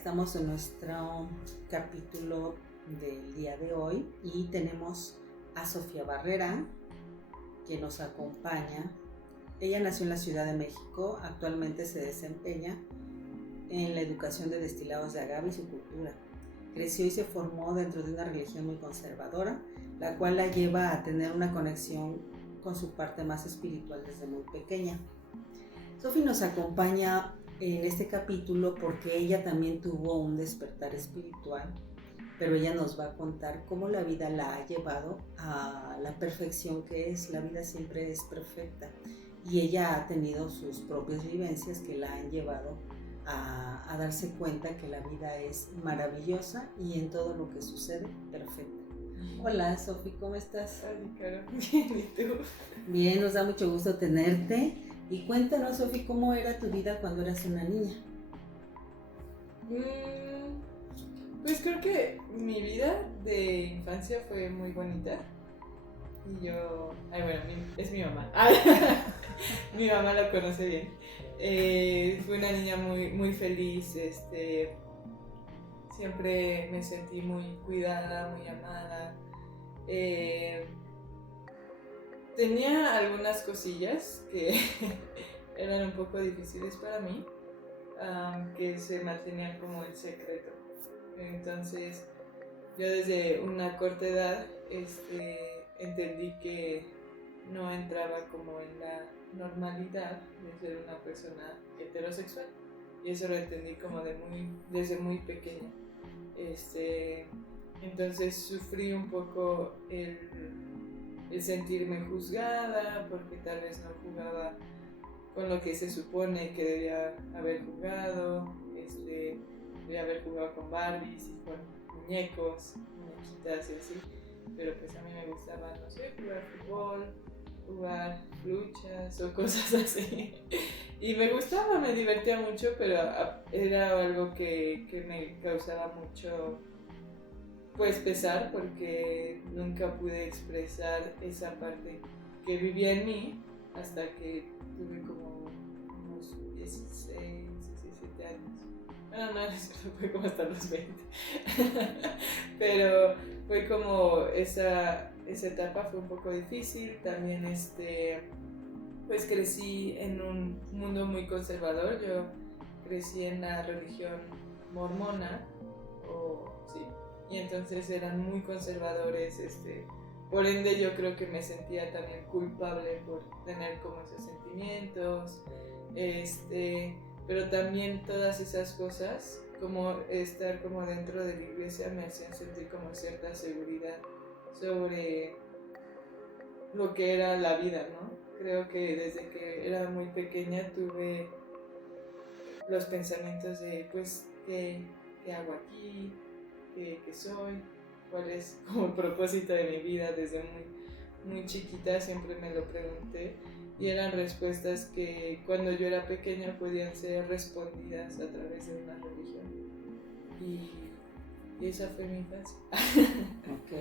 estamos en nuestro capítulo del día de hoy y tenemos a Sofía Barrera, que nos acompaña. Ella nació en la Ciudad de México, actualmente se desempeña en la educación de destilados de agave y su cultura. Creció y se formó dentro de una religión muy conservadora, la cual la lleva a tener una conexión con su parte más espiritual desde muy pequeña. Sofía nos acompaña en este capítulo porque ella también tuvo un despertar espiritual, pero ella nos va a contar cómo la vida la ha llevado a la perfección que es. La vida siempre es perfecta y ella ha tenido sus propias vivencias que la han llevado a darse cuenta que la vida es maravillosa y en todo lo que sucede, perfecta. Hola Sofi, ¿cómo estás? Ay, Caro, bien, ¿y tú? Bien, nos da mucho gusto tenerte. Y cuéntanos, Sofi, ¿cómo era tu vida cuando eras una niña? Pues creo que mi vida de infancia fue muy bonita. Y yo... es mi mamá. Mi mamá la conoce bien. Fui una niña muy feliz. Siempre me sentí muy cuidada, muy amada. Tenía algunas cosillas que eran un poco difíciles para mí, que se mantenían como en secreto. Entonces, yo desde una corta edad entendí que no entraba como en la normalidad de ser una persona heterosexual. Y eso lo entendí como desde muy pequeña. Entonces sufrí un poco el sentirme juzgada porque tal vez no jugaba con lo que se supone que debía haber jugado. Debía haber jugado con Barbies y con muñecos, muñequitas y así, pero pues a mí me gustaba, no sé, jugar fútbol, jugar luchas o cosas así. Y me gustaba, me divertía mucho, pero era algo que me causaba mucho pues pesar porque nunca pude expresar esa parte que vivía en mí hasta que tuve como unos 16, 17 años. Bueno, no, fue como hasta los 20. Pero fue como esa etapa fue un poco difícil. También pues crecí en un mundo muy conservador. Yo crecí en la religión mormona, sí, y entonces eran muy conservadores, por ende yo creo que me sentía también culpable por tener como esos sentimientos, pero también todas esas cosas, como estar como dentro de la iglesia, me hacían sentir como cierta seguridad sobre lo que era la vida, ¿no? Creo que desde que era muy pequeña tuve los pensamientos de, pues, ¿qué hago aquí? ¿Qué soy? ¿Cuál es como el propósito de mi vida? Desde muy chiquita siempre me lo pregunté y eran respuestas que cuando yo era pequeña podían ser respondidas a través de una religión y esa fue mi infancia. Ok.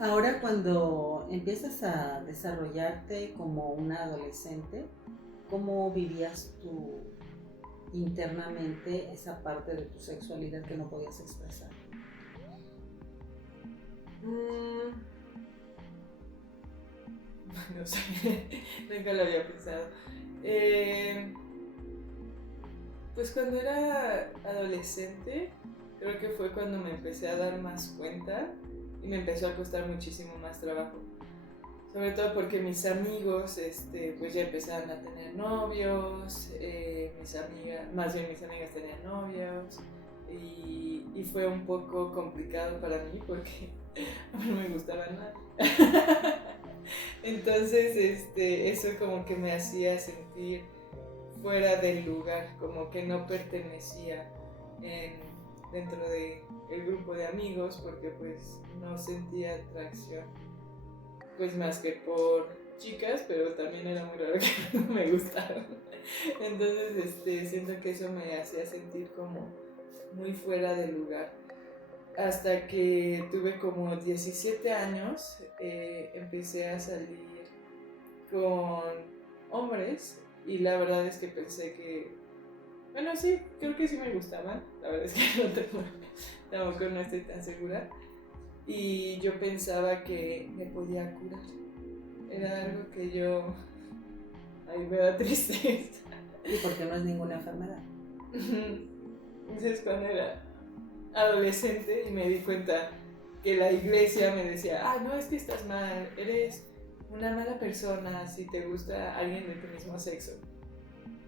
Ahora cuando empiezas a desarrollarte como una adolescente, ¿cómo vivías tú internamente esa parte de tu sexualidad que no podías expresar? No sé, nunca lo había pensado. Pues cuando era adolescente, creo que fue cuando me empecé a dar más cuenta y me empezó a costar muchísimo más trabajo. Sobre todo porque mis amigos pues ya empezaban a tener novios, mis amigas tenían novios y fue un poco complicado para mí porque a mí no me gustaba nada. Entonces eso como que me hacía sentir fuera del lugar, como que no pertenecía dentro del grupo de amigos porque pues no sentía atracción pues más que por chicas, pero también era muy raro que no me gustaran. Entonces siento que eso me hacía sentir como muy fuera de lugar. Hasta que tuve como 17 años, empecé a salir con hombres y la verdad es que pensé que, Bueno, sí, creo que sí me gustaban. La verdad es que tampoco no estoy tan segura. Y yo pensaba que me podía curar. Era algo que yo... Ay, me da tristeza. Y porque no es ninguna enfermedad. Entonces cuando era adolescente y me di cuenta que la iglesia me decía, no, es que estás mal, eres una mala persona si te gusta alguien de tu mismo sexo.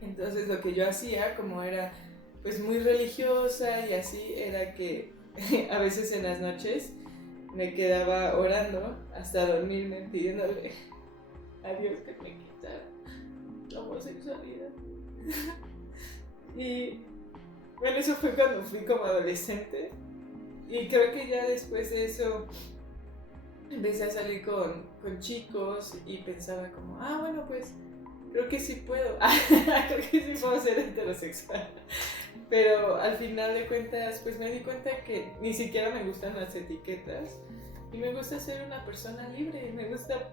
Entonces lo que yo hacía, como era pues muy religiosa y así, era que a veces en las noches me quedaba orando hasta dormirme, pidiéndole a Dios que me quitara la homosexualidad. Y bueno, eso fue cuando fui como adolescente. Y creo que ya después de eso empecé a salir con chicos y pensaba como, bueno, pues creo que sí puedo. Creo que sí puedo ser heterosexual. Pero al final de cuentas, pues me di cuenta que ni siquiera me gustan las etiquetas. Y me gusta ser una persona libre. Me gusta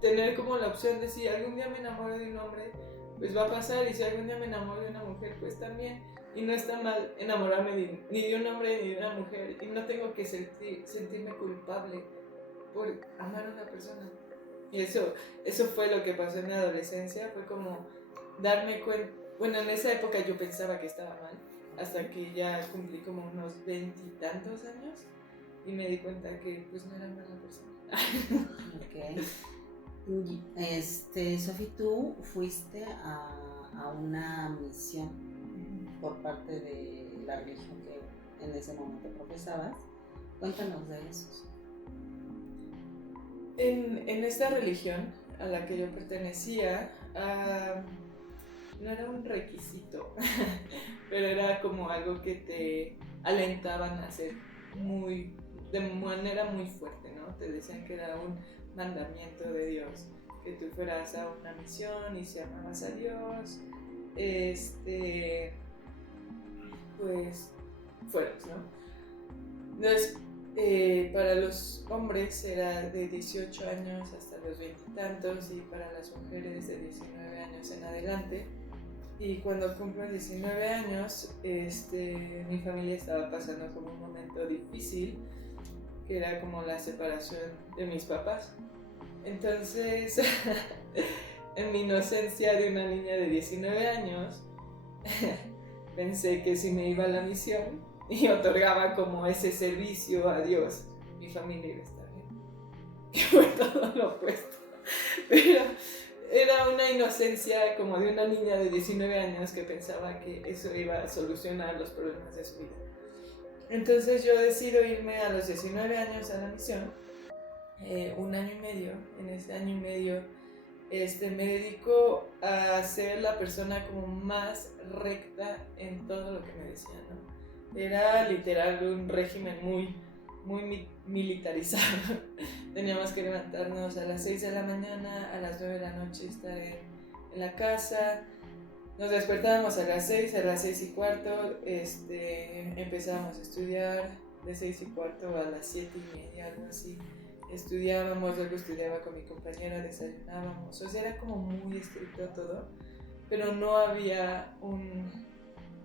tener como la opción de si algún día me enamoro de un hombre, pues va a pasar. Y si algún día me enamoro de una mujer, pues también. Y no está mal enamorarme ni de un hombre ni de una mujer. Y no tengo que sentirme culpable por amar a una persona. Y eso fue lo que pasó en mi adolescencia. Fue como darme cuenta. Bueno, en esa época yo pensaba que estaba mal. Hasta que ya cumplí como unos 20 y tantos años. Y me di cuenta que pues no era mala persona. Ok. Sofi, tú fuiste a una misión por parte de la religión que en ese momento profesabas. Cuéntanos de eso. En esta religión a la que yo pertenecía, no era un requisito, pero era como algo que te alentaban a hacer de manera muy fuerte, ¿no? Te decían que era un mandamiento de Dios, que tú fueras a una misión y si amabas a Dios, pues fueras, ¿no? Entonces, para los hombres era de 18 años hasta los 20 y tantos y para las mujeres de 19 años en adelante. Y cuando cumplo 19 años, mi familia estaba pasando como un momento difícil, que era como la separación de mis papás. Entonces, en mi inocencia de una niña de 19 años, pensé que si me iba a la misión y otorgaba como ese servicio a Dios, mi familia iba a estar bien. Que fue todo lo opuesto. Pero era una inocencia como de una niña de 19 años que pensaba que eso iba a solucionar los problemas de su vida. Entonces yo decido irme a los 19 años a la misión, 1 año y medio. En ese año y medio me dedico a ser la persona como más recta en todo lo que me decían, ¿no? Era literal un régimen muy militarizado. Teníamos que levantarnos a las 6 de la mañana, a las 9 de la noche estar en la casa. Nos despertábamos a las 6 y cuarto, empezábamos a estudiar de 6 y cuarto a las 7 y media, algo así. Estudiábamos, luego estudiaba con mi compañera, desayunábamos, o sea, era como muy estricto todo, pero no había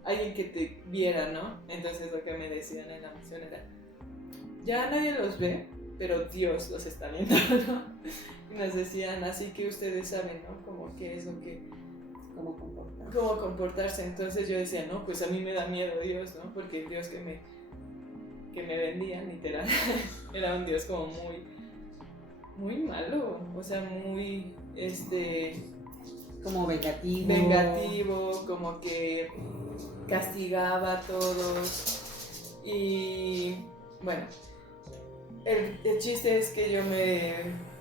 alguien que te viera, ¿no? Entonces lo que me decían en la misión era, ya nadie los ve, pero Dios los está viendo, ¿no? Y nos decían, así que ustedes saben, ¿no? Como qué es lo que... Cómo comportarse. Entonces yo decía, no, pues a mí me da miedo Dios, ¿no? Porque el Dios que me vendían, literal, era un Dios como muy malo, o sea, muy, como vengativo, como que castigaba a todos. Y bueno, el chiste es que yo me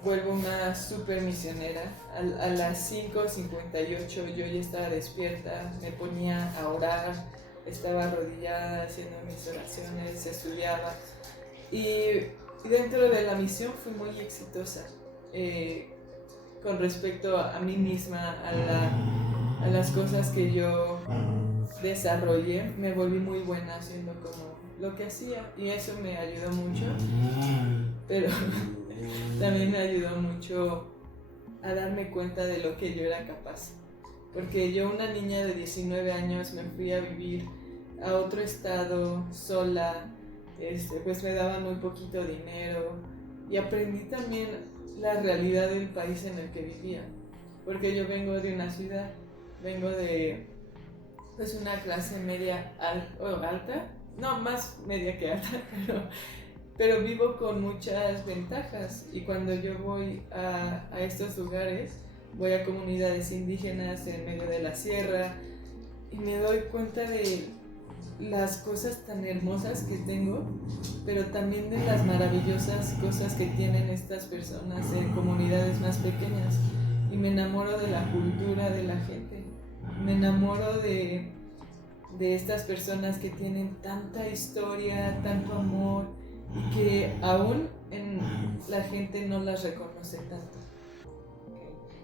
vuelvo una super misionera. A las 5:58 yo ya estaba despierta, me ponía a orar, estaba arrodillada haciendo mis oraciones, estudiaba. Y dentro de la misión fui muy exitosa con respecto a mí misma, a las cosas que yo desarrollé. Me volví muy buena haciendo como lo que hacía y eso me ayudó mucho, pero también me ayudó mucho a darme cuenta de lo que yo era capaz, porque yo, una niña de 19 años, me fui a vivir a otro estado sola, pues me daban muy poquito dinero y aprendí también la realidad del país en el que vivía, porque yo vengo de una ciudad, vengo de pues una clase media alta, no, más media que alta, pero vivo con muchas ventajas, y cuando yo voy a estos lugares, voy a comunidades indígenas en medio de la sierra y me doy cuenta de las cosas tan hermosas que tengo, pero también de las maravillosas cosas que tienen estas personas en comunidades más pequeñas, y me enamoro de la cultura de la gente, me enamoro de estas personas que tienen tanta historia, tanto amor, y que aún la gente no las reconoce tanto.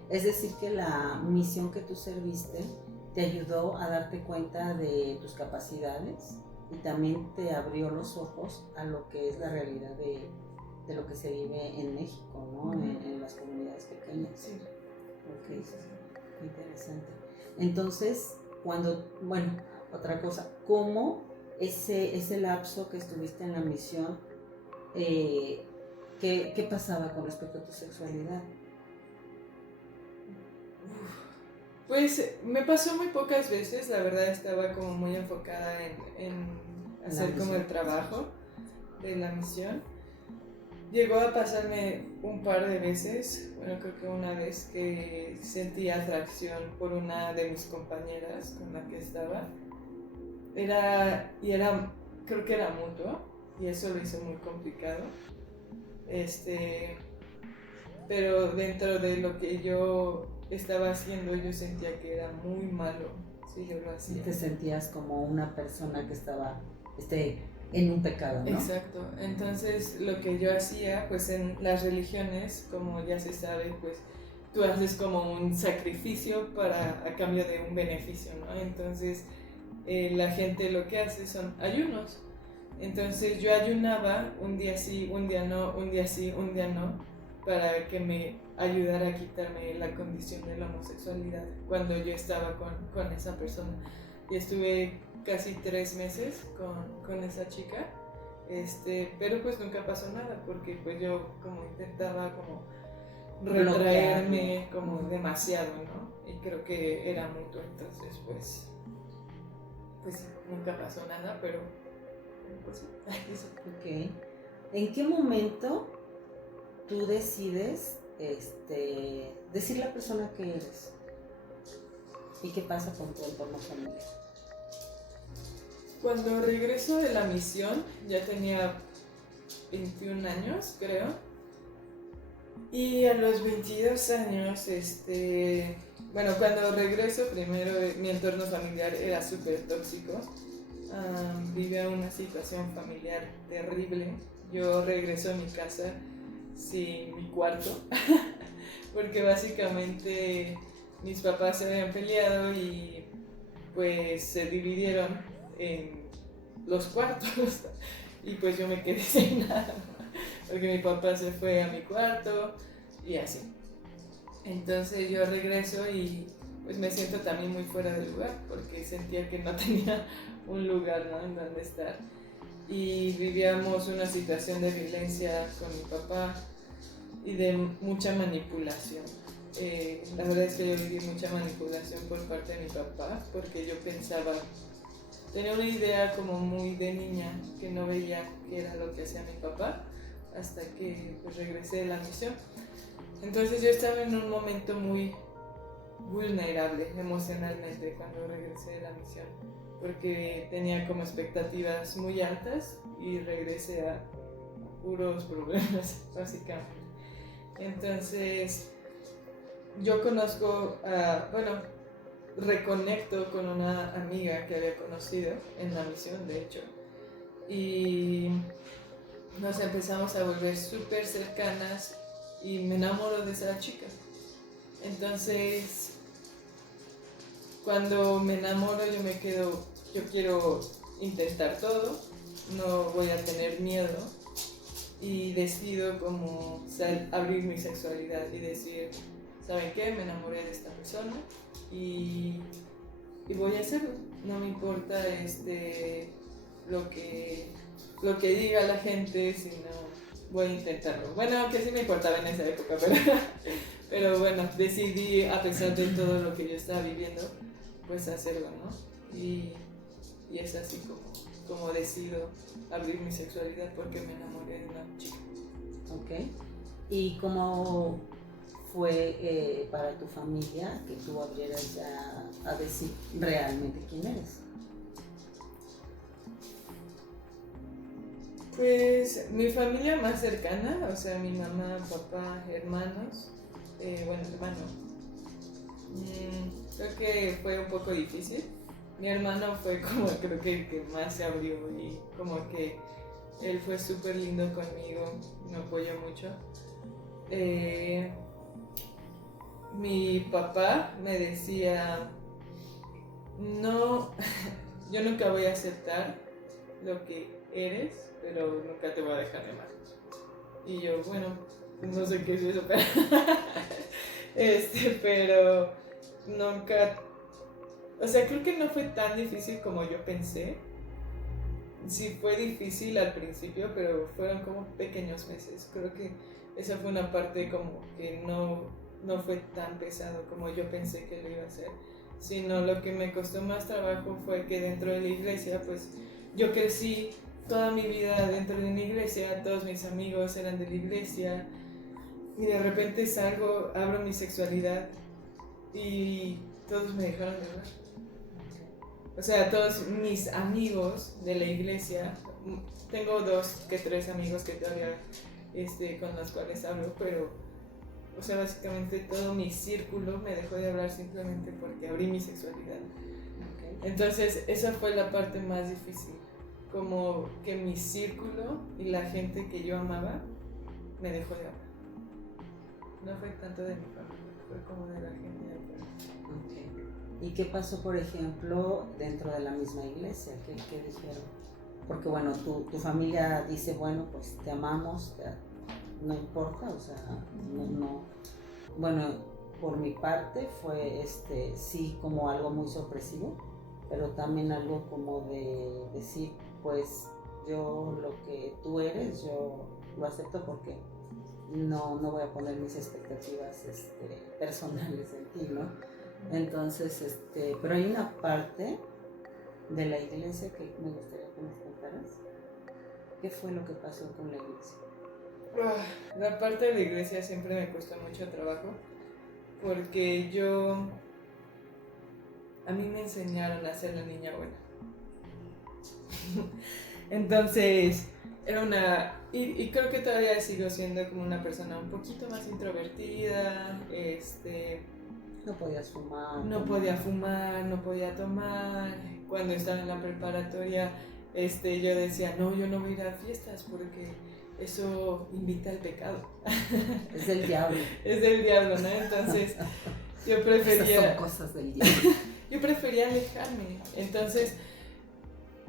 Es decir, que la misión que tú serviste te ayudó a darte cuenta de tus capacidades y también te abrió los ojos a lo que es la realidad de lo que se vive en México, ¿no? En las comunidades pequeñas. Sí. Ok, interesante. Entonces, otra cosa, ¿cómo ese lapso que estuviste en la misión, qué pasaba con respecto a tu sexualidad? Pues me pasó muy pocas veces, la verdad estaba como muy enfocada en hacer como el trabajo de la misión. Llegó a pasarme un par de veces, bueno, creo que una vez que sentí atracción por una de mis compañeras con la que estaba. Creo que era mutuo, y eso lo hizo muy complicado. Pero dentro de lo que yo estaba haciendo, yo sentía que era muy malo si yo lo hacía. Te sentías como una persona que estaba en un pecado, ¿no? Exacto. Entonces, lo que yo hacía, pues en las religiones, como ya se sabe, pues tú haces como un sacrificio a cambio de un beneficio, ¿no? Entonces, la gente lo que hace son ayunos. Entonces, yo ayunaba un día sí, un día no, un día sí, un día no, para que me ayudara a quitarme la condición de la homosexualidad cuando yo estaba con esa persona. Y estuve casi 3 meses con esa chica, pero pues nunca pasó nada, porque pues yo como intentaba como retraerme como demasiado, ¿no? Y creo que era mutuo, entonces pues nunca pasó nada, pero pues sí. Ok. ¿En qué momento tú decides decir la persona que eres? ¿Y qué pasa con tu entorno familiar? Cuando regreso de la misión, ya tenía 21 años, creo. Y a los 22 años, cuando regreso, primero mi entorno familiar era súper tóxico. Vivía una situación familiar terrible. Yo regreso a mi casa sin mi cuarto, porque básicamente mis papás se habían peleado y pues se dividieron en los cuartos, y pues yo me quedé sin nada, porque mi papá se fue a mi cuarto y así. Entonces yo regreso y pues me siento también muy fuera de lugar, porque sentía que no tenía un lugar, ¿no?, en donde estar. Y vivíamos una situación de violencia con mi papá y de mucha manipulación. La verdad es que yo viví mucha manipulación por parte de mi papá, porque yo tenía una idea como muy de niña, que no veía qué era lo que hacía mi papá, hasta que pues regresé de la misión. Entonces yo estaba en un momento muy vulnerable emocionalmente cuando regresé de la misión, porque tenía como expectativas muy altas y regresé a puros problemas, básicamente. Entonces yo reconecto con una amiga que había conocido en la misión, de hecho, y nos empezamos a volver súper cercanas y me enamoro de esa chica. Entonces, cuando me enamoro yo quiero intentar todo, no voy a tener miedo, y decido como abrir mi sexualidad y decir, ¿saben qué? Me enamoré de esta persona y voy a hacerlo. No me importa lo que diga la gente, sino voy a intentarlo. Bueno, aunque sí me importaba en esa época, pero bueno, decidí, a pesar de todo lo que yo estaba viviendo, pues hacerlo, ¿no? Y es así como decido abrir mi sexualidad, porque me enamoré de una chica. Ok. ¿Y cómo fue para tu familia que tú abrieras ya a decir realmente quién eres? Pues mi familia más cercana, o sea, mi mamá, papá, hermanos, hermano, creo que fue un poco difícil. Mi hermano fue como creo que el que más se abrió y como que él fue súper lindo conmigo, me apoyó mucho. Mi papá me decía, no, yo nunca voy a aceptar lo que eres, pero nunca te voy a dejar de amar. Y yo, bueno, no sé qué es eso, pero nunca, o sea, creo que no fue tan difícil como yo pensé. Sí fue difícil al principio, pero fueron como pequeños meses. Creo que esa fue una parte como que no fue tan pesado como yo pensé que lo iba a hacer, sino lo que me costó más trabajo fue que dentro de la iglesia, pues yo crecí toda mi vida dentro de una iglesia, todos mis amigos eran de la iglesia y de repente salgo, abro mi sexualidad y todos me dejaron de hablar. O sea, todos mis amigos de la iglesia, tengo 2 que 3 amigos que todavía con los cuales hablo, pero, o sea, básicamente todo mi círculo me dejó de hablar simplemente porque abrí mi sexualidad. Okay. Entonces, esa fue la parte más difícil, como que mi círculo y la gente que yo amaba me dejó de hablar. No fue tanto de mi familia, fue como de la gente de afuera. Okay. ¿Y qué pasó, por ejemplo, dentro de la misma iglesia? ¿Qué dijeron? Porque bueno, tu familia dice, bueno, pues te amamos, no importa, o sea, no. Bueno, por mi parte fue sí como algo muy sorpresivo, pero también algo como de decir, pues yo lo que tú eres, yo lo acepto porque no voy a poner mis expectativas personales en ti, ¿no? Entonces, pero hay una parte de la iglesia que me gustaría que nos contaras. ¿Qué fue lo que pasó con la iglesia? La parte de la iglesia siempre me costó mucho trabajo porque a mí me enseñaron a ser la niña buena. Entonces, era y creo que todavía sigo siendo como una persona un poquito más introvertida, No podías fumar. No podía fumar, no podía tomar. Cuando estaba en la preparatoria, yo decía, no, yo no voy a ir a fiestas porque eso invita al pecado. Es del diablo. Es del diablo, ¿no? Entonces, yo prefería... Esas son cosas del diablo. Yo prefería alejarme. Entonces,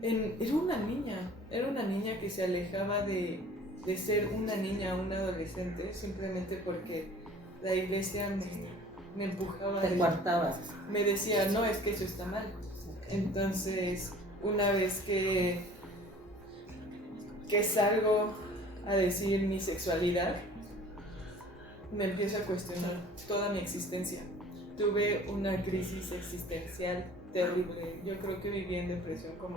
era una niña que se alejaba de ser una niña, una adolescente, simplemente porque la iglesia me empujaba. Te coartabas. Me decía, no, es que eso está mal. Okay. Entonces, una vez que salgo a decir mi sexualidad, me empiezo a cuestionar toda mi existencia. Tuve una crisis existencial terrible. Yo creo que viví en depresión como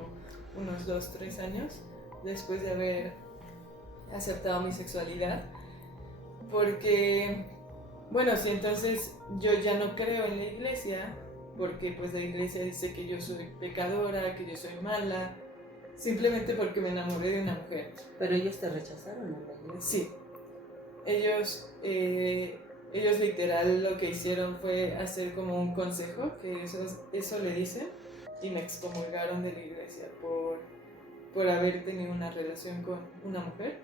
unos 2-3 años después de haber aceptado mi sexualidad, porque bueno, sí, entonces yo ya no creo en la iglesia, porque pues la iglesia dice que yo soy pecadora, que yo soy mala, simplemente porque me enamoré de una mujer. ¿Pero ellos te rechazaron en la iglesia? Sí, ellos literal lo que hicieron fue hacer como un consejo, que eso le dicen, y me excomulgaron de la iglesia por haber tenido una relación con una mujer.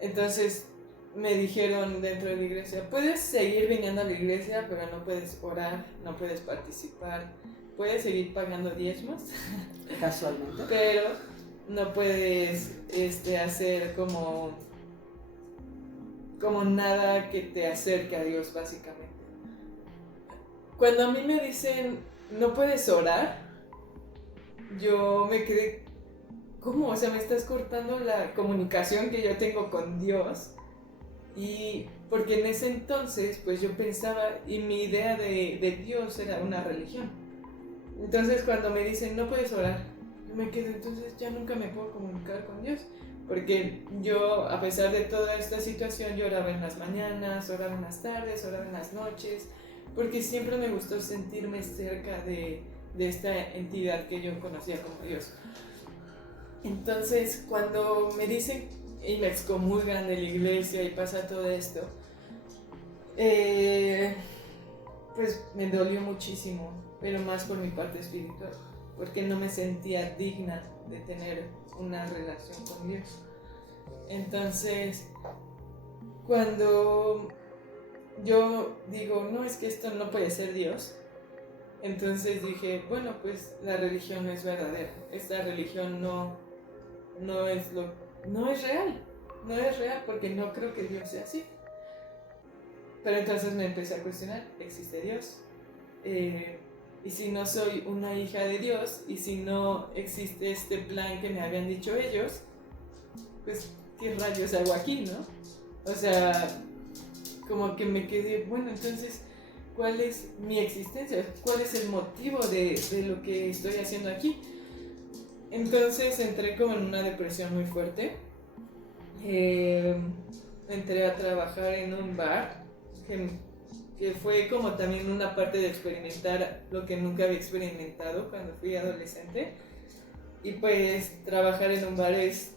Entonces me dijeron dentro de la iglesia, puedes seguir viniendo a la iglesia, pero no puedes orar, no puedes participar, puedes seguir pagando diezmos, casualmente, pero no puedes hacer como nada que te acerque a Dios, básicamente. cuando a mí me dicen, no puedes orar, yo me quedé, ¿cómo? O sea, me estás cortando la comunicación que yo tengo con Dios. Y porque en ese entonces, pues yo pensaba, y mi idea de Dios era una religión. Entonces cuando me dicen, no puedes orar, yo me quedo, entonces ya nunca me puedo comunicar con Dios. Porque yo, a pesar de toda esta situación, yo oraba en las mañanas, oraba en las tardes, oraba en las noches, porque siempre me gustó sentirme cerca de esta entidad que yo conocía como Dios. Entonces, cuando me dicen y me excomulgan de la iglesia y pasa todo esto, pues me dolió muchísimo, pero más por mi parte espiritual, porque no me sentía digna de tener una relación con Dios. Entonces, cuando yo digo, no, es que esto no puede ser Dios, entonces dije, bueno, pues la religión no es verdadera, esta religión no es real, porque no creo que Dios sea así. Pero entonces me empecé a cuestionar, ¿existe Dios? Y si no soy una hija de Dios, y si no existe este plan que me habían dicho ellos, pues ¿qué rayos hago aquí, no? O sea, como que me quedé, bueno, entonces, ¿cuál es mi existencia? ¿Cuál es el motivo de lo que estoy haciendo aquí? Entonces entré como en una depresión muy fuerte. Entré a trabajar en un bar que fue como también una parte de experimentar lo que nunca había experimentado cuando fui adolescente. Y pues trabajar en un bar es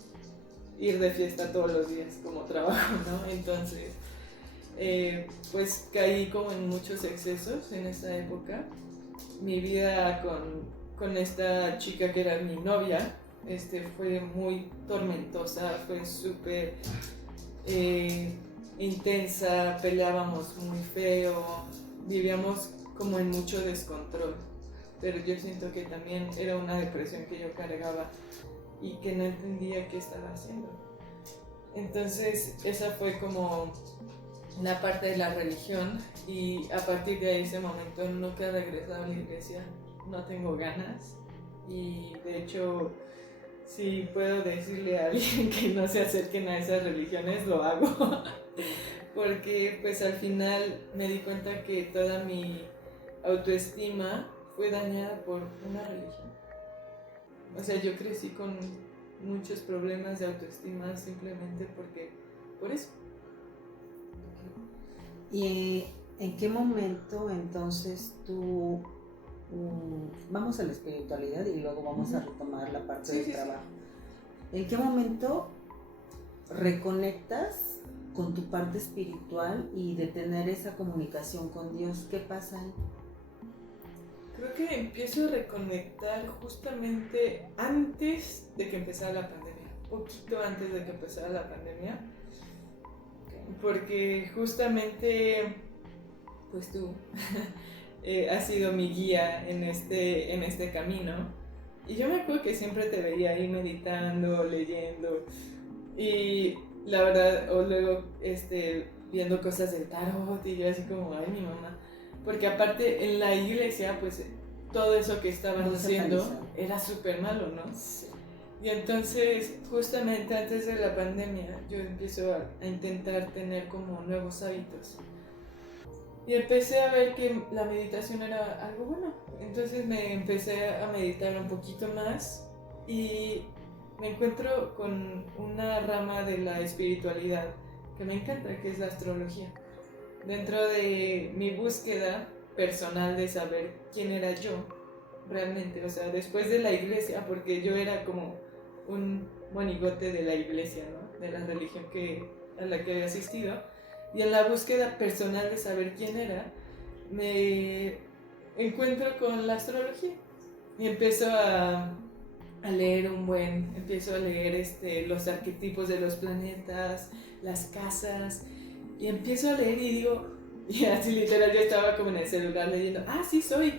ir de fiesta todos los días como trabajo, ¿no? Entonces pues caí como en muchos excesos en esa época. Mi vida con esta chica que era mi novia fue muy tormentosa, fue súper intensa, peleábamos muy feo, vivíamos como en mucho descontrol, pero yo siento que también era una depresión que yo cargaba y que no entendía qué estaba haciendo. Entonces esa fue como la parte de la religión, y a partir de ese momento nunca he regresado a la iglesia, no tengo ganas, y de hecho si puedo decirle a alguien que no se acerquen a esas religiones, lo hago. Porque pues al final me di cuenta que toda mi autoestima fue dañada por una religión. O sea, yo crecí con muchos problemas de autoestima simplemente por eso. ¿Y en qué momento entonces tú, vamos a la espiritualidad y luego vamos a retomar la parte del trabajo? ¿En qué momento reconectas con tu parte espiritual y de tener esa comunicación con Dios? ¿Qué pasa ahí? Creo que empiezo a reconectar justamente antes de que empezara la pandemia, poquito antes de que empezara la pandemia, porque justamente pues tú has sido mi guía en este camino, y yo me acuerdo que siempre te veía ahí meditando, leyendo, y la verdad, o luego viendo cosas del tarot, y yo así como, ay, mi mamá, porque aparte en la iglesia pues todo eso que estaban haciendo era súper malo, ¿no? Sí. Y entonces justamente antes de la pandemia yo empiezo a intentar tener como nuevos hábitos, y empecé a ver que la meditación era algo bueno. Entonces me empecé a meditar un poquito más, y me encuentro con una rama de la espiritualidad que me encanta, que es la astrología. Dentro de mi búsqueda personal de saber quién era yo realmente, o sea, después de la iglesia, porque yo era como un monigote de la iglesia, ¿no? De la religión a la que había asistido, y en la búsqueda personal de saber quién era, me encuentro con la astrología y empiezo a leer empiezo a leer los arquetipos de los planetas, las casas, y empiezo a leer y digo, y así literal yo estaba como en el celular leyendo, sí soy.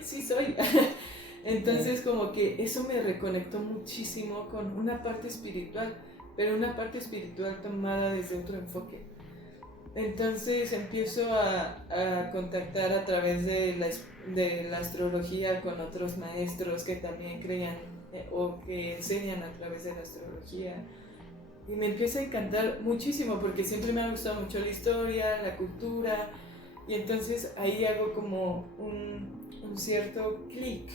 Entonces como que eso me reconectó muchísimo con una parte espiritual, pero una parte espiritual tomada desde otro enfoque. entonces empiezo a contactar a través de la astrología con otros maestros que también creían o que enseñan a través de la astrología. Y me empieza a encantar muchísimo porque siempre me ha gustado mucho la historia, la cultura. Y entonces ahí hago como un cierto clic.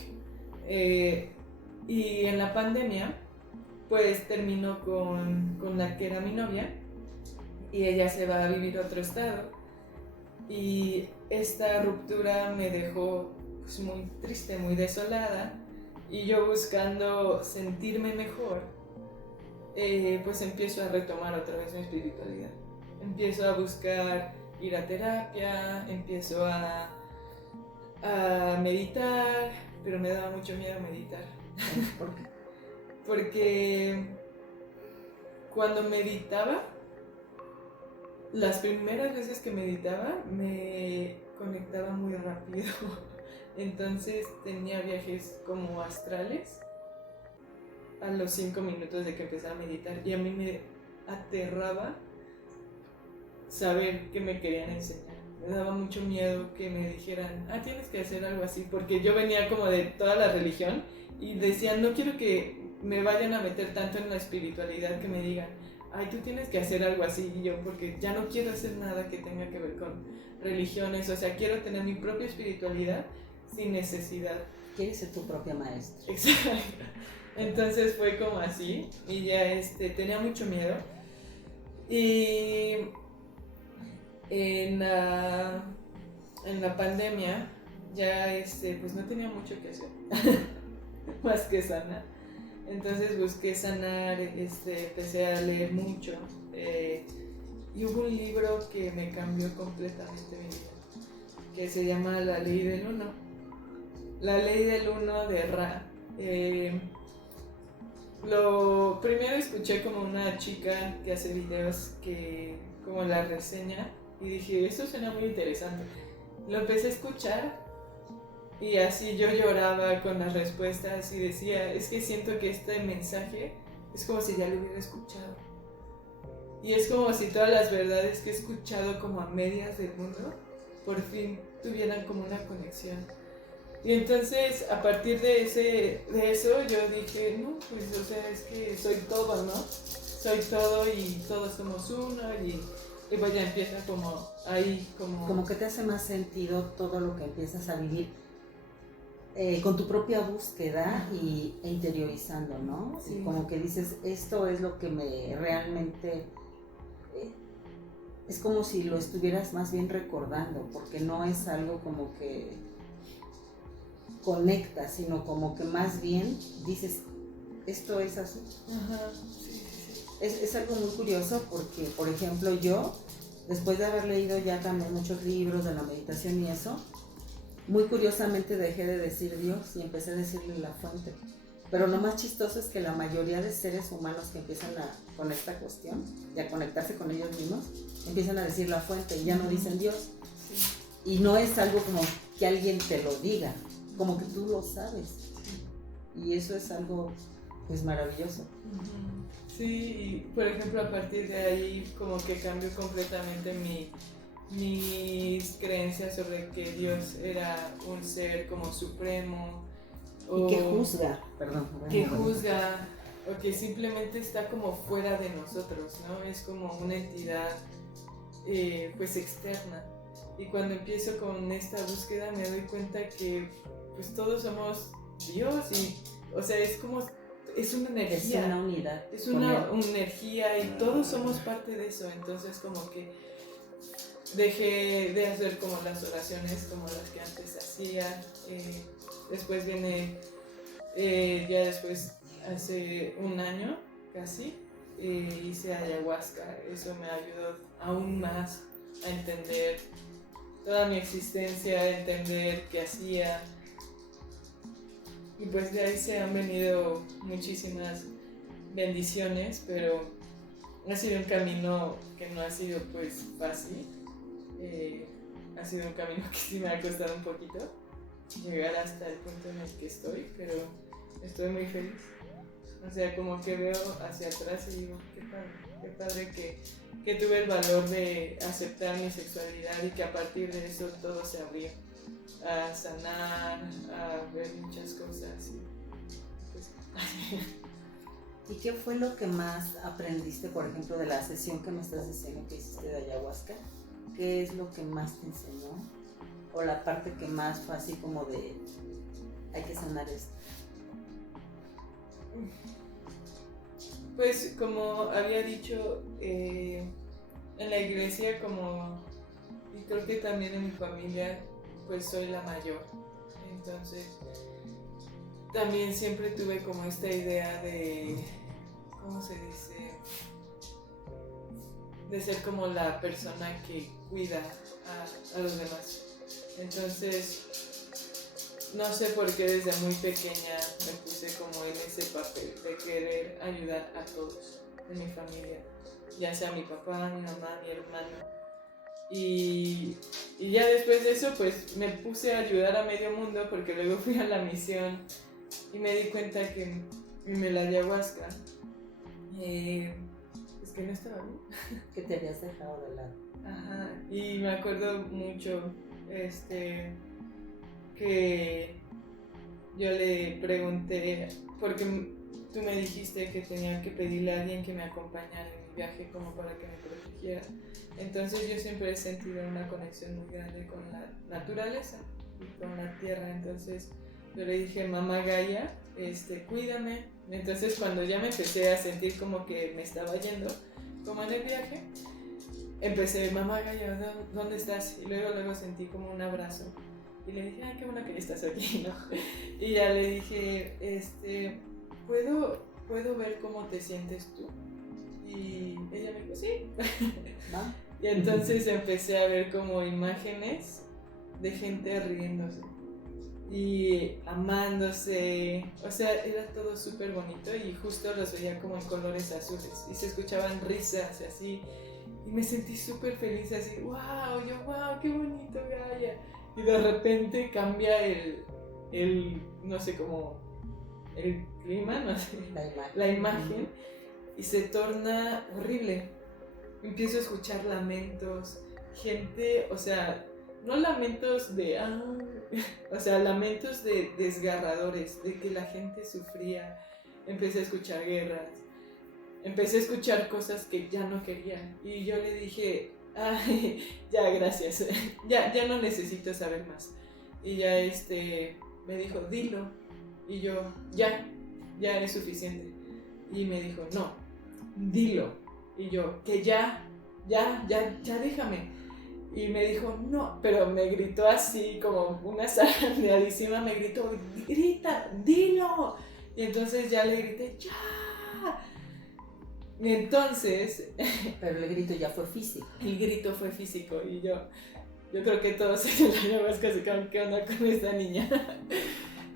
Y en la pandemia, pues termino con la que era mi novia. Y ella se va a vivir a otro estado. Y esta ruptura me dejó pues, muy triste, muy desolada. Y yo buscando sentirme mejor, pues empiezo a retomar otra vez mi espiritualidad. Empiezo a buscar ir a terapia, empiezo a meditar, pero me daba mucho miedo meditar. ¿Por qué? Porque cuando meditaba, las primeras veces que meditaba me conectaba muy rápido. Entonces tenía viajes como astrales a los 5 minutos de que empezaba a meditar y a mí me aterraba saber que me querían enseñar. Me daba mucho miedo que me dijeran, tienes que hacer algo así, porque yo venía como de toda la religión y decían, no quiero que me vayan a meter tanto en la espiritualidad que me digan, tú tienes que hacer algo así, y yo, porque ya no quiero hacer nada que tenga que ver con religiones, o sea, quiero tener mi propia espiritualidad sin necesidad. Quieres ser tu propia maestra. Exacto. Entonces fue como así y ya tenía mucho miedo. Y en la pandemia ya pues no tenía mucho que hacer más que sanar. Entonces busqué sanar, empecé a leer mucho y hubo un libro que me cambió completamente mi vida, que se llama La Ley del Uno. La Ley del Uno de Ra. Lo primero escuché como una chica que hace videos que como la reseña y dije, eso suena muy interesante. Lo empecé a escuchar y así yo lloraba con las respuestas y decía, es que siento que este mensaje es como si ya lo hubiera escuchado. Y es como si todas las verdades que he escuchado como a medias del mundo, por fin tuvieran como una conexión. Y entonces a partir de eso yo dije, no, pues o sea, es que soy todo, ¿no? Soy todo y todos somos uno y pues ya empieza como ahí Como que te hace más sentido todo lo que empiezas a vivir con tu propia búsqueda e interiorizando, ¿no? Sí. Y como que dices, esto es lo que me realmente... es como si lo estuvieras más bien recordando, porque no es algo como que conecta, sino como que más bien dices, esto es así. Ajá, sí. Es algo muy curioso porque, por ejemplo, yo, después de haber leído ya también muchos libros de la meditación y eso, muy curiosamente dejé de decir Dios y empecé a decirle la fuente. Pero lo más chistoso es que la mayoría de seres humanos que empiezan con esta cuestión, y a conectarse con ellos mismos, empiezan a decir la fuente y ya no dicen Dios. Sí. Y no es algo como que alguien te lo diga, como que tú lo sabes. Y eso es algo pues maravilloso. Sí, y por ejemplo a partir de ahí como que cambió completamente mis creencias sobre que Dios era un ser como supremo. Y que juzga, Que juzga, o que simplemente está como fuera de nosotros, ¿no? Es como una entidad pues externa. Y cuando empiezo con esta búsqueda me doy cuenta que pues todos somos Dios y, o sea, es como, es una energía. Es una unidad. Es una energía y todos somos parte de eso, entonces como que dejé de hacer como las oraciones como las que antes hacía. Después viene, ya después, hace un año casi, hice ayahuasca. Eso me ayudó aún más a entender toda mi existencia, a entender qué hacía. Y pues de ahí se han venido muchísimas bendiciones, pero ha sido un camino que no ha sido pues fácil. Ha sido un camino que sí me ha costado un poquito llegar hasta el punto en el que estoy, pero estoy muy feliz. O sea, como que veo hacia atrás y digo, qué padre que tuve el valor de aceptar mi sexualidad y que a partir de eso todo se abrió a sanar, a ver muchas cosas. Y, pues, ¿Y qué fue lo que más aprendiste, por ejemplo, de la sesión que me estás diciendo que hiciste de ayahuasca? ¿Qué es lo que más te enseñó? ¿O la parte que más fue así como de hay que sanar esto? Pues como había dicho, en la iglesia y creo que también en mi familia, pues soy la mayor. Entonces también siempre tuve como esta idea de, ¿cómo se dice? De ser como la persona que cuida a los demás. Entonces, no sé por qué desde muy pequeña me puse como en ese papel de querer ayudar a todos en mi familia, ya sea mi papá, mi mamá, mi hermano. Y ya después de eso, pues me puse a ayudar a medio mundo porque luego fui a la misión y me di cuenta que en la ayahuasca, es que no estaba bien. Que te habías dejado de lado. Ajá, y me acuerdo mucho que yo le pregunté, porque tú me dijiste que tenía que pedirle a alguien que me acompañara en mi viaje como para que me protegiera. Entonces yo siempre he sentido una conexión muy grande con la naturaleza y con la tierra. Entonces yo le dije, mamá Gaia, cuídame. Entonces cuando ya me empecé a sentir como que me estaba yendo, como en el viaje, empecé, mamá Gaia, ¿dónde estás? Y luego sentí como un abrazo. Y le dije, ay, qué bueno que estás aquí, ¿no? Y ya le dije, ¿puedo ver cómo te sientes tú? Y ella me dijo, sí. ¿Va? Y entonces empecé a ver como imágenes de gente riéndose y amándose. O sea, era todo súper bonito y justo los veía como en colores azules y se escuchaban risas y así. Y me sentí súper feliz, así, wow, qué bonito, Gaia. Y de repente cambia no sé, como el clima, no sé, la imagen, y se torna horrible. Empiezo a escuchar lamentos, gente, o sea, no lamentos de, o sea, lamentos de desgarradores, de que la gente sufría. Empecé a escuchar guerras, empecé a escuchar cosas que ya no quería. Y yo le dije, ay, ya, gracias, ya no necesito saber más. Y ya me dijo, dilo. Y yo, ya es suficiente. Y me dijo, no, dilo. Y yo, que ya déjame. Y me dijo, no, pero me gritó así como una zarandeadísima, me gritó, grita, dilo. Y entonces ya le grité, ya. Y entonces... Pero el grito ya fue físico. El grito fue físico y yo creo que todos en la ayahuasca se quedaron, ¿qué onda con esta niña?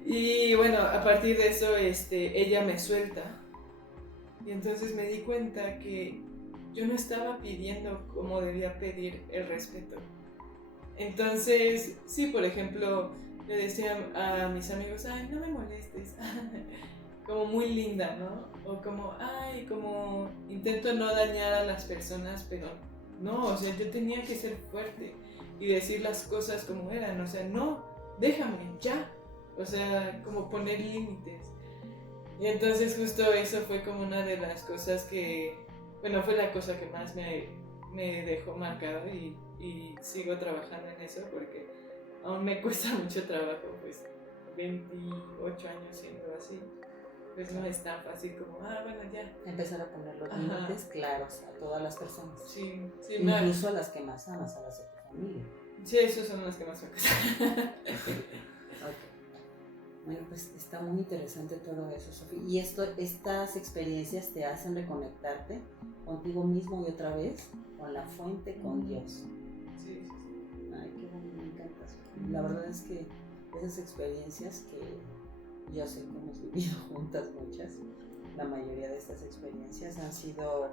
Y bueno, a partir de eso ella me suelta y entonces me di cuenta que yo no estaba pidiendo como debía pedir el respeto. Entonces, sí, por ejemplo, le decía a mis amigos, ay, no me molestes, como muy linda, ¿no? O como, ay, como intento no dañar a las personas, pero no, o sea, yo tenía que ser fuerte y decir las cosas como eran, o sea, no, déjame, ya, o sea, como poner límites. Y entonces justo eso fue como una de las cosas que, bueno, fue la cosa que más me dejó marcado y sigo trabajando en eso porque aún me cuesta mucho trabajo, pues 28 años siendo así. Pues no es tan fácil como, bueno, ya. Empezar a poner los límites claros a todas las personas. Sí, incluso a las que más amas, a las de tu familia. Sí, esos son los que más me cuestan. Okay. Bueno, pues está muy interesante todo eso, Sofía. ¿Y estas experiencias te hacen reconectarte contigo mismo y otra vez con la fuente, con Dios? Sí. Ay, qué bonito, me encanta. La verdad es que esas experiencias que yo sé que hemos vivido juntas muchas, la mayoría de estas experiencias han sido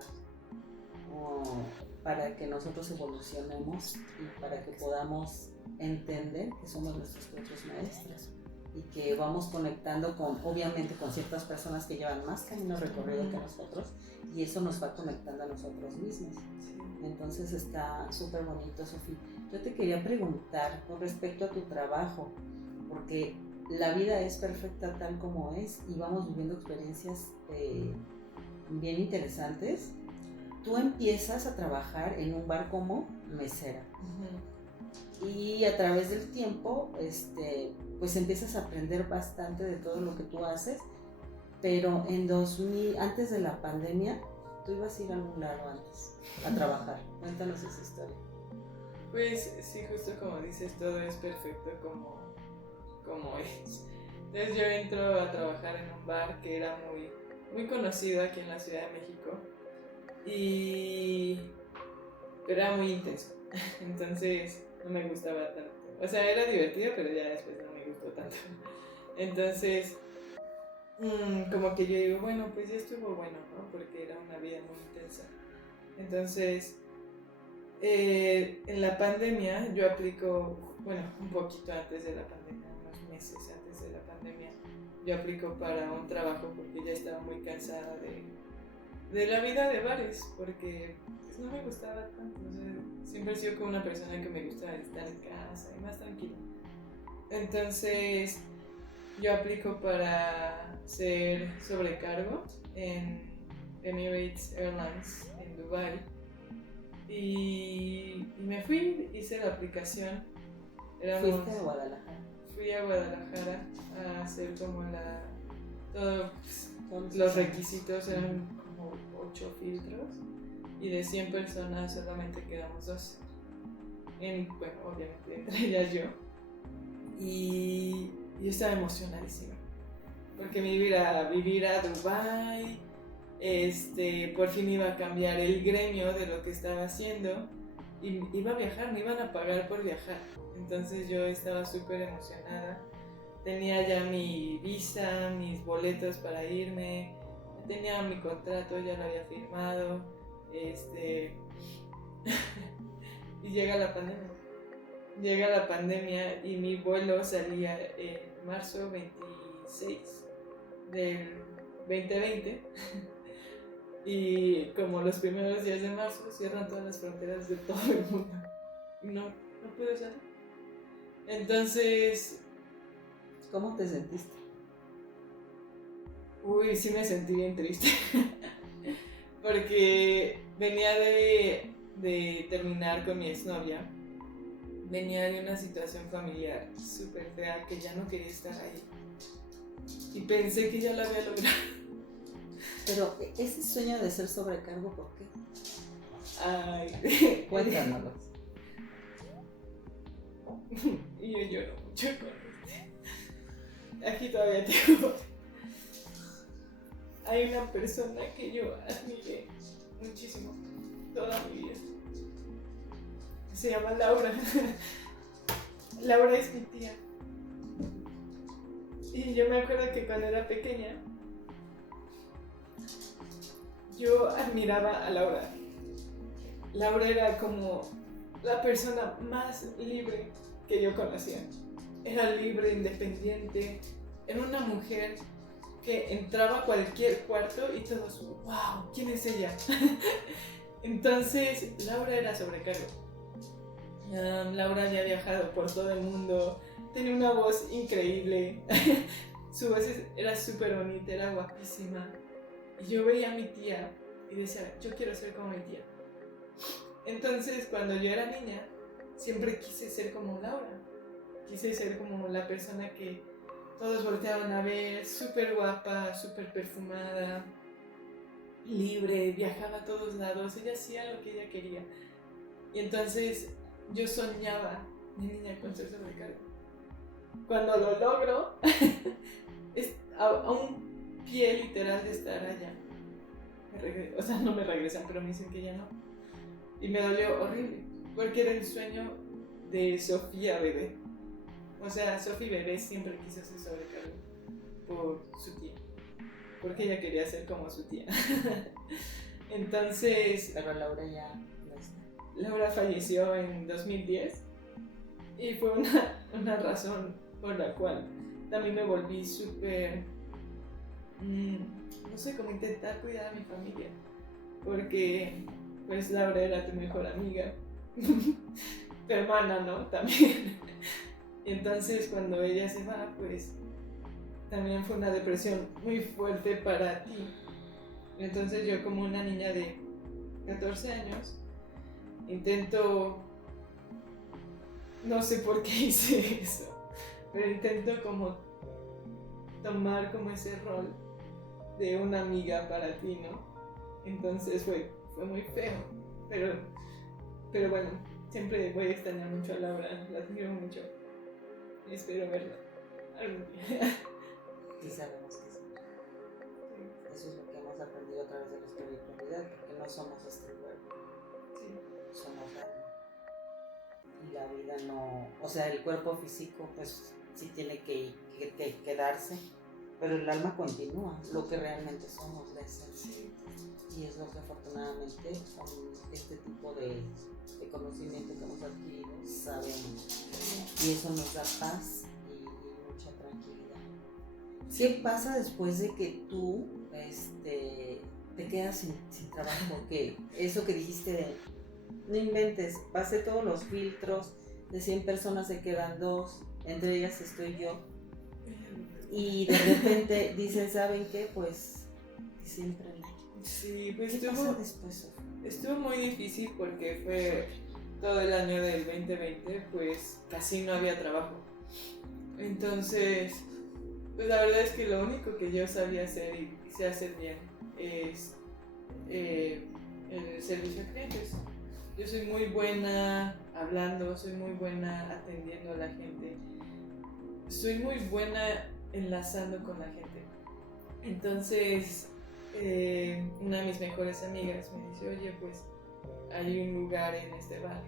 para que nosotros evolucionemos y para que podamos entender que somos nuestros propios maestros y que vamos conectando obviamente con ciertas personas que llevan más camino recorrido que nosotros y eso nos va conectando a nosotros mismos. entonces está súper bonito, Sofía. Yo te quería preguntar con respecto a tu trabajo, porque la vida es perfecta tal como es y vamos viviendo experiencias bien interesantes. Tú empiezas a trabajar en un bar como mesera. Y a través del tiempo, pues empiezas a aprender bastante de todo lo que tú haces, pero en 2000, antes de la pandemia, tú ibas a ir a algún lado antes a trabajar. Cuéntanos esa historia. Pues sí, justo como dices, todo es perfecto como es. Entonces yo entro a trabajar en un bar que era muy conocido aquí en la Ciudad de México, pero era muy intenso. Entonces no me gustaba tanto. O sea, era divertido, pero ya después no me gustó tanto. Entonces, como que yo digo, bueno, pues ya estuvo bueno, ¿no? Porque era una vida muy intensa. Entonces, en la pandemia yo aplico, bueno, un poquito antes de la pandemia, unos meses antes de la pandemia, yo aplico para un trabajo porque ya estaba muy cansada de la vida de bares, porque pues, no me gustaba tanto. O sea, siempre he sido como una persona que me gusta estar en casa y más tranquila. Entonces, yo aplico para ser sobrecargo en Emirates Airlines en Dubai. Y me fui, hice la aplicación. ¿Fuiste a Guadalajara? Fui a Guadalajara a hacer como todos los requisitos, eran como 8 filtros y de 100 personas solamente quedamos 2. Bueno, obviamente entre ellas yo. Y yo estaba emocionadísima porque me iba a vivir a Dubai. Por fin iba a cambiar el gremio de lo que estaba haciendo y iba a viajar, me iban a pagar por viajar. Entonces yo estaba súper emocionada, tenía ya mi visa, mis boletos para irme, tenía mi contrato, ya lo había firmado, y llega la pandemia y mi vuelo salía en marzo 26 del 2020. Y como los primeros días de marzo cierran todas las fronteras de todo el mundo y no pude salir. Entonces, ¿cómo te sentiste? Uy, sí me sentí bien triste porque venía de terminar con mi exnovia, venía de una situación familiar súper fea que ya no quería estar ahí y pensé que ya lo había logrado. Pero ese sueño de ser sobrecargo, ¿por qué? Ay, cuéntanos. Y yo lloro mucho con aquí todavía tengo. Hay una persona que yo admiré muchísimo toda mi vida. Se llama Laura. Laura es mi tía. Y yo me acuerdo que cuando era pequeña yo admiraba a Laura. Laura era como la persona más libre que yo conocía. Era libre, independiente. Era una mujer que entraba a cualquier cuarto y todos, wow, ¿quién es ella? Entonces, Laura era sobrecargo. Laura había viajado por todo el mundo, tenía una voz increíble. Su voz era súper bonita, era guapísima. Y yo veía a mi tía y decía, yo quiero ser como mi tía. Entonces, cuando yo era niña, siempre quise ser como Laura. Quise ser como la persona que todos volteaban a ver, súper guapa, súper perfumada, libre, viajaba a todos lados, ella hacía lo que ella quería. Y entonces yo soñaba de niña con ser sobrecargo. Cuando lo logro, es a un pie literal de estar allá. O sea, no me regresan, pero me dicen que ya no. Y me dolió horrible, porque era el sueño de Sofía bebé. O sea, Sofía bebé siempre quiso ser sobrecargo por su tía, porque ella quería ser como su tía. Entonces... Pero Laura ya no está. Laura falleció en 2010 y fue una razón por la cual también me volví súper... no sé, cómo intentar cuidar a mi familia, porque pues Laura era tu mejor amiga, tu hermana, ¿no? También. Entonces cuando ella se va, pues también fue una depresión muy fuerte para ti. Entonces yo, como una niña de 14 años, intento, no sé por qué hice eso, pero intento como tomar como ese rol de una amiga para ti, ¿no? Entonces fue muy feo, pero bueno, siempre voy a extrañar mucho a Laura, la admiro mucho y espero verla algún día. Y sabemos que sí. Eso es lo que hemos aprendido a través de la espiritualidad, porque no somos este cuerpo, somos alma. Y la vida no, o sea, el cuerpo físico pues sí tiene que quedarse, pero el alma continúa, lo que realmente somos, la esencia. Y es lo que afortunadamente con este tipo de conocimiento que hemos adquirido sabemos. Y eso nos da paz y mucha tranquilidad. ¿Qué pasa después de que tú te quedas sin trabajo? Que eso que dijiste de no inventes, pasé todos los filtros, de 100 personas se quedan 2, entre ellas estoy yo, y de repente dicen, ¿saben qué? Pues siempre no. Sí, pues ¿Qué pasa después? Estuvo muy difícil porque fue todo el año del 2020, pues casi no había trabajo. Entonces, pues la verdad es que lo único que yo sabía hacer y sé hacer bien es el servicio a clientes. Yo soy muy buena hablando, soy muy buena atendiendo a la gente, soy muy buena enlazando con la gente. Entonces, una de mis mejores amigas me dice, oye, pues hay un lugar en este bar.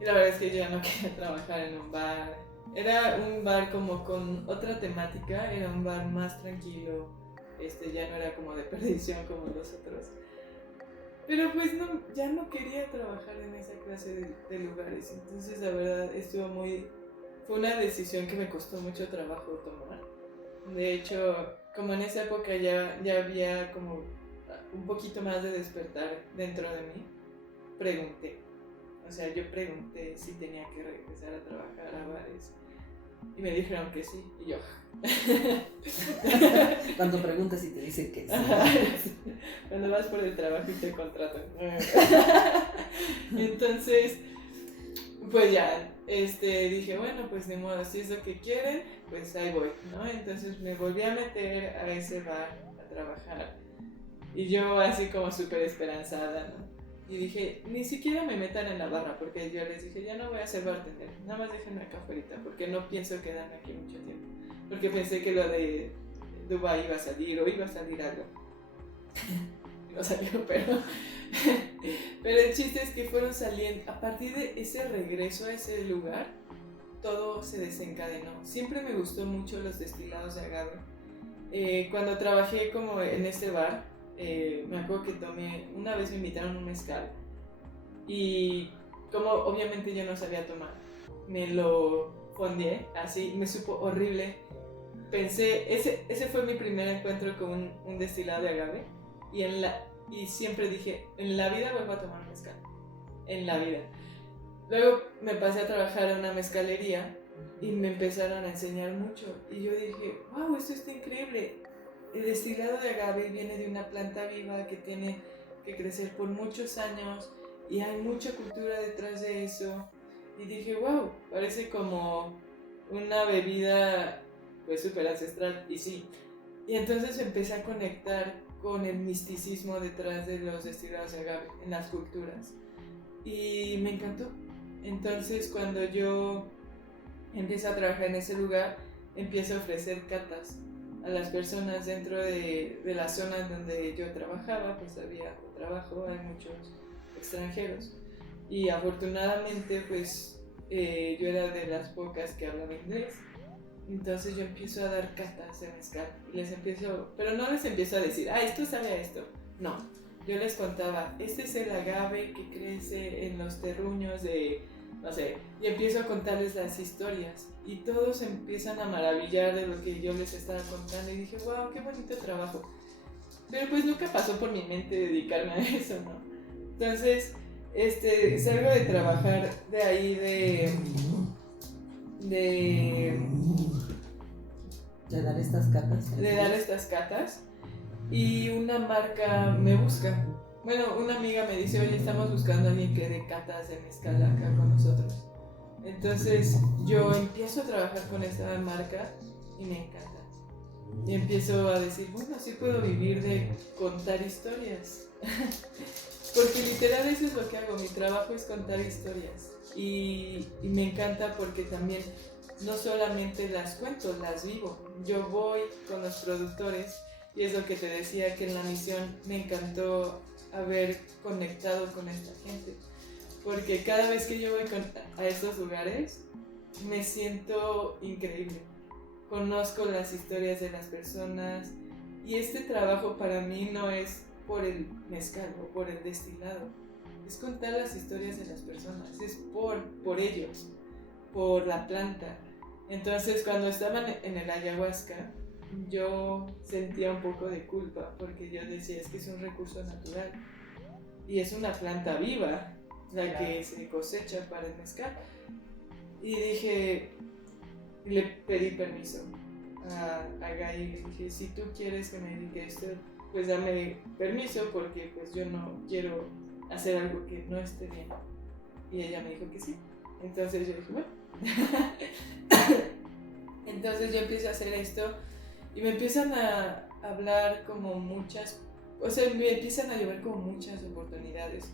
Y la verdad es que yo ya no quería trabajar en un bar. Era un bar como con otra temática, era un bar más tranquilo, ya no era como de perdición como los otros. Pero pues no, ya no quería trabajar en esa clase de lugares. Entonces la verdad fue una decisión que me costó mucho trabajo tomar. De hecho, como en esa época ya había como un poquito más de despertar dentro de mí, yo pregunté si tenía que regresar a trabajar a bares y me dijeron que sí, y yo cuando preguntas y te dicen que sí. Cuando vas por el trabajo y te contratan. Entonces, pues ya, dije, bueno, pues ni modo, si es lo que quieren, pues ahí voy, ¿no? Entonces me volví a meter a ese bar a trabajar y yo así como súper esperanzada, ¿no? Y dije, ni siquiera me metan en la barra, porque yo les dije, ya no voy a ser bartender, nada más déjenme acá afuera, porque no pienso quedarme aquí mucho tiempo, porque pensé que lo de Dubái iba a salir o iba a salir algo. No salió, pero el chiste es que fueron saliendo, a partir de ese regreso a ese lugar, todo se desencadenó. Siempre me gustó mucho los destilados de agave. Cuando trabajé como en este bar, me acuerdo que una vez me invitaron un mezcal y como obviamente yo no sabía tomar, me lo fondeé, así, me supo horrible. Pensé, ese fue mi primer encuentro con un destilado de agave y siempre dije, en la vida vuelvo a tomar mezcal, en la vida. Luego me pasé a trabajar en una mezcalería y me empezaron a enseñar mucho y yo dije, wow, esto está increíble. El destilado de agave viene de una planta viva que tiene que crecer por muchos años y hay mucha cultura detrás de eso. Y dije, wow, parece como una bebida pues súper ancestral, y sí. Y entonces empecé a conectar con el misticismo detrás de los destilados de agave en las culturas y me encantó. Entonces cuando yo empiezo a trabajar en ese lugar, empiezo a ofrecer catas a las personas dentro de la zona donde yo trabajaba, pues había trabajo, hay muchos extranjeros y afortunadamente pues yo era de las pocas que hablaba inglés. Entonces yo empiezo a dar catas de mezcal y pero no les empiezo a decir, esto sabe a esto, no, yo les contaba, este es el agave que crece en los terruños de, no sé, y empiezo a contarles las historias y todos empiezan a maravillar de lo que yo les estaba contando y dije, wow, qué bonito trabajo, pero pues nunca pasó por mi mente dedicarme a eso, ¿no? Entonces, salgo de trabajar de ahí de dar estas catas. De dar estas catas. Y una marca me busca. Bueno, una amiga me dice, oye, estamos buscando a alguien que dé catas de mezcal acá con nosotros. Entonces yo empiezo a trabajar con esta marca y me encanta. Y empiezo a decir, bueno, sí puedo vivir de contar historias. Porque literal eso es lo que hago, mi trabajo es contar historias. Y me encanta porque también no solamente las cuento, las vivo. Yo voy con los productores y es lo que te decía, que en la misión me encantó haber conectado con esta gente. Porque cada vez que yo voy a estos lugares me siento increíble. Conozco las historias de las personas y este trabajo para mí no es por el mezcal o por el destilado. Es contar las historias de las personas, es por ellos, por la planta. Entonces cuando estaban en el ayahuasca, yo sentía un poco de culpa porque yo decía, es que es un recurso natural y es una planta viva la que se cosecha para el mezcal. Y dije, le pedí permiso a Gaby y le dije, si tú quieres que me dedique a esto, pues dame permiso porque pues yo no quiero hacer algo que no esté bien. Y ella me dijo que sí. Entonces yo dije, bueno. Entonces yo empiezo a hacer esto y me empiezan a hablar como muchas, o sea, me empiezan a llevar como muchas oportunidades.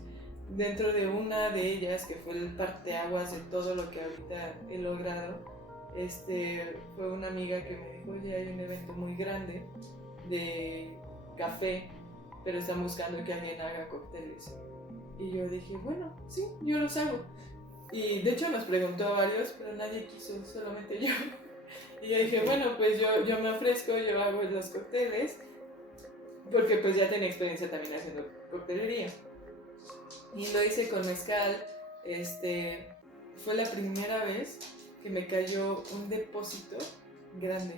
Dentro de una de ellas, que fue el parteaguas de todo lo que ahorita he logrado, fue una amiga que me dijo, oye, hay un evento muy grande de café, pero están buscando que alguien haga cócteles. Y yo dije, bueno, sí, yo los hago. Y de hecho nos preguntó a varios, pero nadie quiso, solamente yo. Y yo dije, bueno, pues yo me ofrezco, yo hago los cócteles, porque pues ya tenía experiencia también haciendo coctelería. Y lo hice con mezcal. Fue la primera vez que me cayó un depósito grande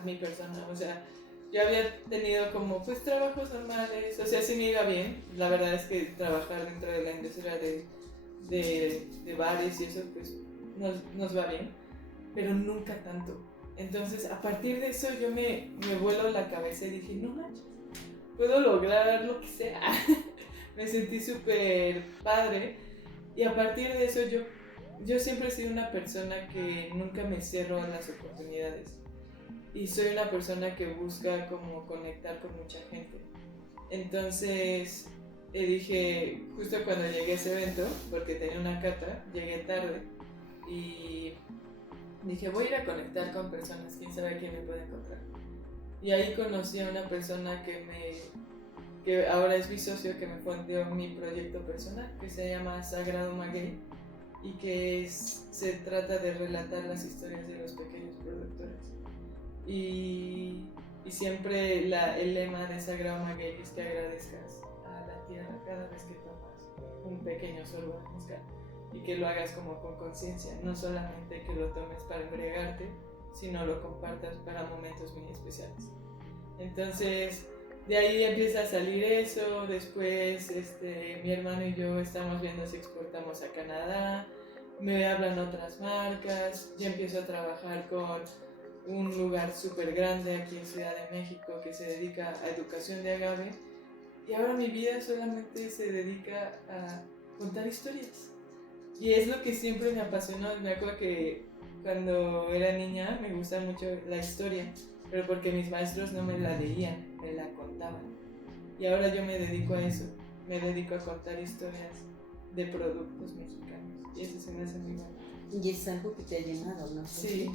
a mi persona. O sea, yo había tenido como pues trabajos normales, o sea, sí me iba bien. La verdad es que trabajar dentro de la industria de bares y eso pues nos va bien, pero nunca tanto. Entonces a partir de eso yo me vuelo la cabeza y dije, no manches, puedo lograr lo que sea. Me sentí súper padre y a partir de eso yo siempre he sido una persona que nunca me cierro a las oportunidades y soy una persona que busca como conectar con mucha gente. Entonces dije, justo cuando llegué a ese evento, porque tenía una cata, llegué tarde y dije, voy a ir a conectar con personas, quién sabe quién me puede encontrar. Y ahí conocí a una persona que ahora es mi socio, que me fundió mi proyecto personal, que se llama Sagrado Maguey y que se trata de relatar las historias de los pequeños productores. Y siempre el lema de Sagrado Maguey es que agradezcas a la tierra cada vez que tomas un pequeño sorbo de mezcal y que lo hagas como con conciencia, no solamente que lo tomes para embriagarte, sino lo compartas para momentos muy especiales. Entonces de ahí empieza a salir eso. Después mi hermano y yo estamos viendo si exportamos a Canadá, me hablan otras marcas, ya empiezo a trabajar con un lugar súper grande aquí en Ciudad de México que se dedica a educación de agave y ahora mi vida solamente se dedica a contar historias y es lo que siempre me apasionó. Me acuerdo que cuando era niña me gustaba mucho la historia, pero porque mis maestros no me la leían, me la contaban. Y ahora yo me dedico a eso, me dedico a contar historias de productos mexicanos. Y eso se me hace muy bueno. Y es algo que te ha llenado, ¿no? Sí.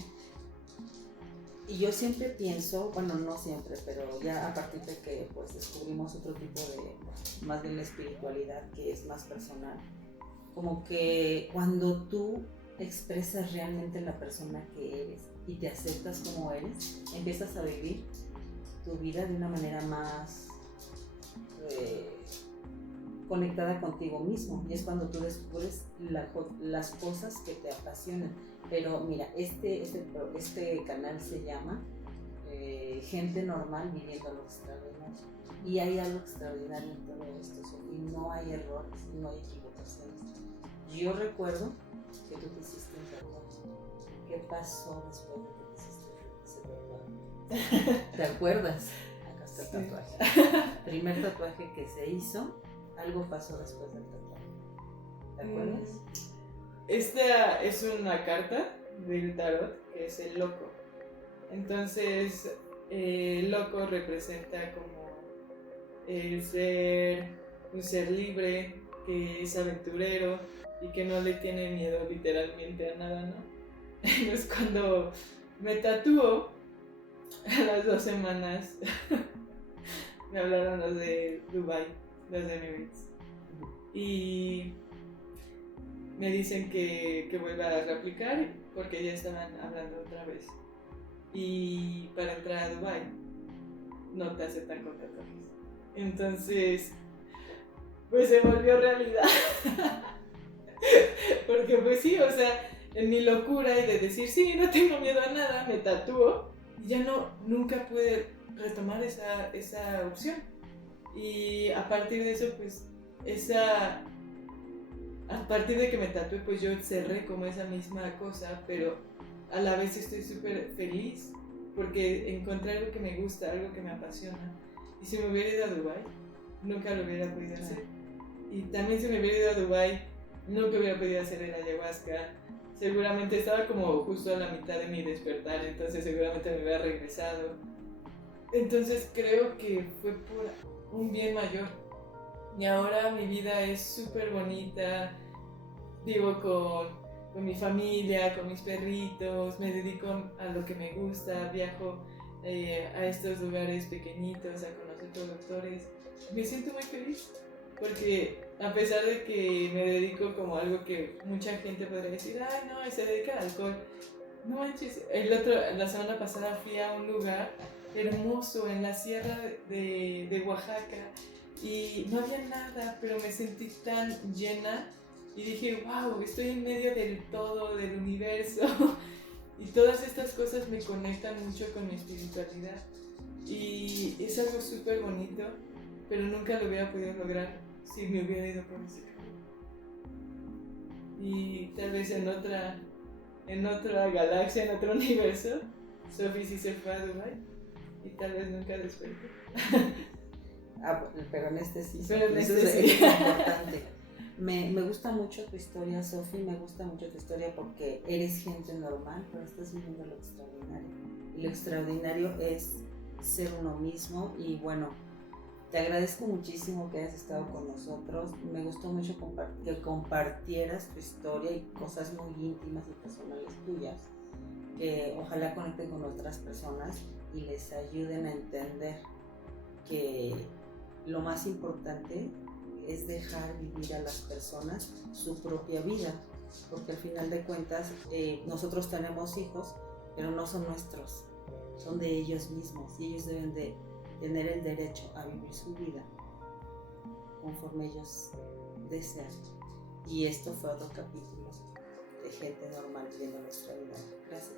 Y yo siempre pienso, bueno, no siempre, pero ya a partir de que pues descubrimos otro tipo de, más bien la espiritualidad que es más personal, como que cuando tú expresas realmente la persona que eres y te aceptas como eres, empiezas a vivir tu vida de una manera más conectada contigo mismo y es cuando tú descubres las cosas que te apasionan. Pero mira, este canal se llama gente normal viviendo lo extraordinario. Y hay algo extraordinario en todo esto, Sofía. No hay errores, no hay equivocaciones. Yo recuerdo que tú te hiciste un tatuaje. ¿Qué pasó después de que te hiciste ese tatuaje? ¿Te acuerdas? Acá está el tatuaje. Primer tatuaje que se hizo, algo pasó después del tatuaje. ¿Te acuerdas? Esta es una carta del tarot que es el loco. Entonces, el loco representa como un ser libre, que es aventurero y que no le tiene miedo literalmente a nada, ¿no? Entonces, cuando me tatúo, a las 2 semanas me hablaron los de Dubai, los de Emirates, y me dicen que vuelva a reaplicar porque ya estaban hablando otra vez. Y para entrar a Dubai no te aceptan con tatuajes. Entonces, pues se volvió realidad. Porque pues sí, o sea, en mi locura y de decir, sí, no tengo miedo a nada, me tatúo. Y ya nunca pude retomar esa opción. Y a partir de eso, pues, a partir de que me tatué, pues yo cerré como esa misma cosa, pero a la vez estoy súper feliz porque encontré algo que me gusta, algo que me apasiona. Y si me hubiera ido a Dubái, nunca lo hubiera podido hacer. Y también si me hubiera ido a Dubái, nunca hubiera podido hacer el ayahuasca. Seguramente estaba como justo a la mitad de mi despertar, entonces seguramente me hubiera regresado. Entonces creo que fue por un bien mayor. Y ahora mi vida es súper bonita, vivo con mi familia, con mis perritos, me dedico a lo que me gusta, viajo a estos lugares pequeñitos a conocer productores. Me siento muy feliz porque a pesar de que me dedico como algo que mucha gente podría decir, ay no, se dedica al alcohol, no manches. La semana pasada fui a un lugar hermoso en la sierra de Oaxaca y no había nada, pero me sentí tan llena y dije, wow, estoy en medio del todo, del universo. Y todas estas cosas me conectan mucho con mi espiritualidad. Y es algo súper bonito, pero nunca lo hubiera podido lograr si me hubiera ido por ese camino. Y tal vez en otra galaxia, en otro universo, Sophie sí se fue a Dubái y tal vez nunca despertó. Pero en este sí. Pero en eso este es sí. importante. Me gusta mucho tu historia, Sophie, me gusta mucho tu historia porque eres gente normal, pero estás viviendo lo extraordinario. Y lo extraordinario es ser uno mismo y bueno, te agradezco muchísimo que hayas estado con nosotros. Me gustó mucho que compartieras tu historia y cosas muy íntimas y personales tuyas, que ojalá conecten con otras personas y les ayuden a entender que lo más importante es dejar vivir a las personas su propia vida, porque al final de cuentas nosotros tenemos hijos, pero no son nuestros, son de ellos mismos y ellos deben de tener el derecho a vivir su vida conforme ellos desean. Y esto fue otro capítulo de Gente Normal Viviendo Nuestra Vida. Gracias.